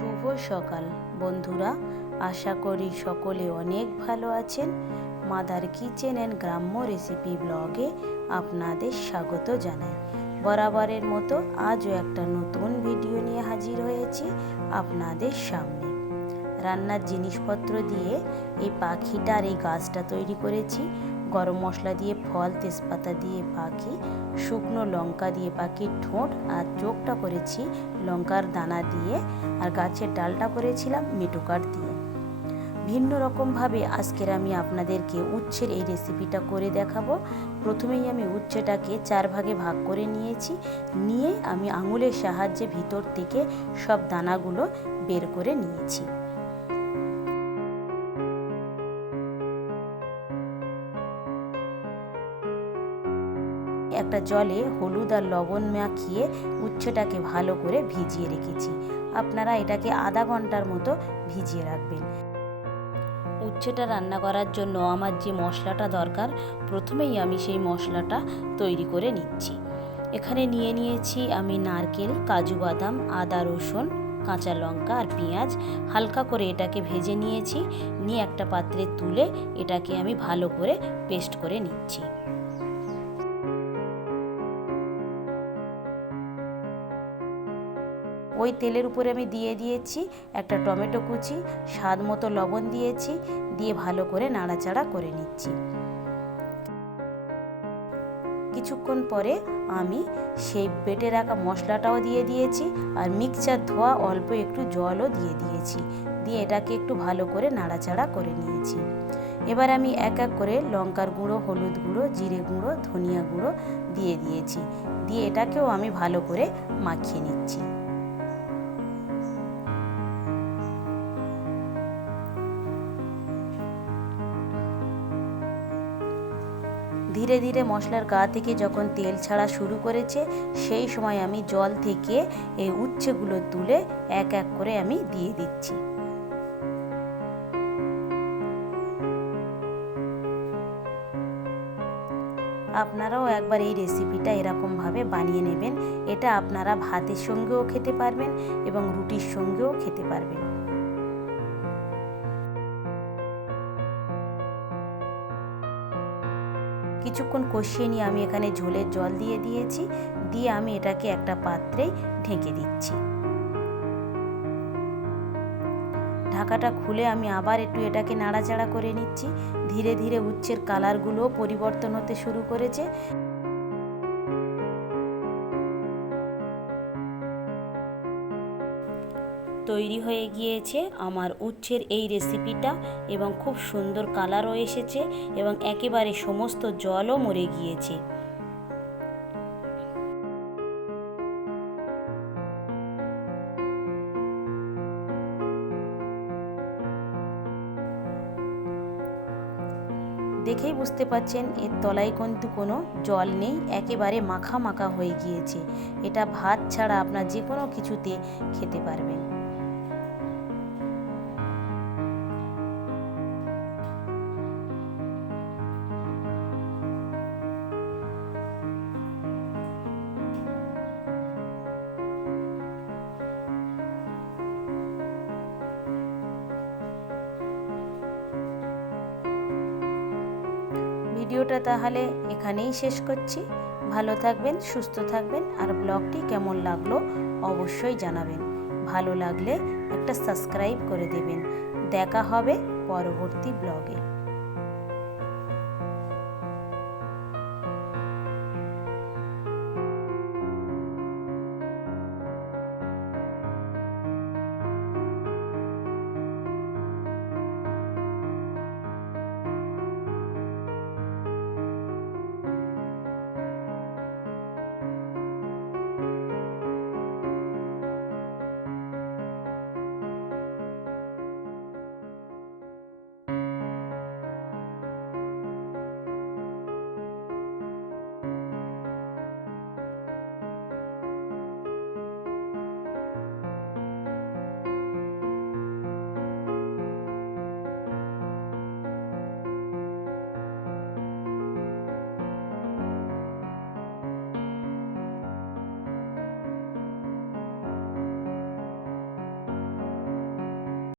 শুভ সকাল বন্ধুরা, আশা করি সকলে অনেক ভালো আছেন। মাদার কিচেন অ্যান্ড গ্রাম্য রেসিপি ব্লগে আপনাদের স্বাগত জানাই। বরাবরের মতো আজও একটা নতুন ভিডিও নিয়ে হাজির হয়েছি আপনাদের সামনে। রান্নার জিনিসপত্র দিয়ে এই পাখিটার এই গাছটা তৈরি করেছি। গরম মশলা দিয়ে, ফল, তেজপাতা দিয়ে পাখি, শুকনো লঙ্কা দিয়ে পাখির ঠোঁট, আর চোখটা করেছি লঙ্কার দানা দিয়ে, আর গাছের ডালটা করেছিলাম মেটুকাঠ দিয়ে। ভিন্ন রকমভাবে আজকের আমি আপনাদেরকে উচ্ছের এই রেসিপিটা করে দেখাবো। প্রথমেই আমি উচ্ছেটাকে 4 ভাগে ভাগ করে নিয়ে আমি আঙুলের সাহায্যে ভিতর থেকে সব দানাগুলো বের করে নিয়েছি। একটা জলে হলুদ আর লবণ মাখিয়ে উচ্ছেটাকে ভালো করে ভিজিয়ে রেখেছি। আপনারা এটাকে আধা ঘন্টার মতো ভিজিয়ে রাখবেন। উচ্ছেটা রান্না করার জন্য আমার যে মশলাটা দরকার, প্রথমেই আমি সেই মশলাটা তৈরি করে নিচ্ছি। এখানে নিয়েছি আমি নারকেল, কাজু বাদাম, আদা, রসুন, কাঁচা লঙ্কা আর পেঁয়াজ। হালকা করে এটাকে ভেজে নিয়ে একটা পাত্রে তুলে এটাকে আমি ভালো করে পেস্ট করে নিচ্ছি। ওই তেলের উপরে আমি দিয়েছি একটা টমেটো কুচি, স্বাদ মতো লবণ দিয়েছি, দিয়ে ভালো করে নাড়াচাড়া করে নিচ্ছি। কিছুক্ষণ পরে আমি সেই বেটে রাখা মশলাটাও দিয়েছি, আর মিক্সচার ধোয়া অল্প একটু জলও দিয়ে এটাকে একটু ভালো করে নাড়াচাড়া করে নিয়েছি। এবার আমি এক এক করে লঙ্কার গুঁড়ো, হলুদ গুঁড়ো, জিরে গুঁড়ো, ধনিয়া গুঁড়ো দিয়েছি, এটাকেও আমি ভালো করে মাখিয়ে নিচ্ছি। ধীরে ধীরে মশলার গা থেকে যখন তেল ছাড়া শুরু করেছে, সেই সময় আমি জল থেকে এই উচ্ছেগুলো তুলে এক এক করে আমি দিয়ে দিচ্ছি। আপনারাও একবার এই রেসিপিটা এরকমভাবে বানিয়ে নেবেন। এটা আপনারা ভাতের সঙ্গেও খেতে পারবেন এবং রুটির সঙ্গেও খেতে পারবেন। কিছুক্ষণ কষিয়ে নিয়ে আমি এখানে ঝোলের জল দিয়েছি, আমি এটাকে একটা পাত্রে ঢেকে দিচ্ছি। ঢাকাটা খুলে আমি আবার একটু এটাকে নাড়াচাড়া করে নিচ্ছি। ধীরে ধীরে উচ্ছের কালারগুলো পরিবর্তন হতে শুরু করেছে। তৈরি হয়ে গিয়েছে আমার উচ্ছের এই রেসিপিটা, এবং খুব সুন্দর কালারও এসেছে এবং একেবারে সমস্ত জলও মরে গিয়েছে। দেখেই বুঝতে পাচ্ছেন এর তলায় কিন্তু কোনো জল নেই, একেবারে মাখা মাখা হয়ে গিয়েছে। এটা ভাত ছাড়া আপনার যে কোনো কিছুতে খেতে পারবেন। ভিডিওটা তাহলে এখানেই শেষ করছি। ভালো থাকবেন, সুস্থ থাকবেন, আর ব্লগটি কেমন লাগলো অবশ্যই জানাবেন। ভালো লাগলে একটা সাবস্ক্রাইব করে দেবেন। দেখা হবে পরবর্তী ব্লগে।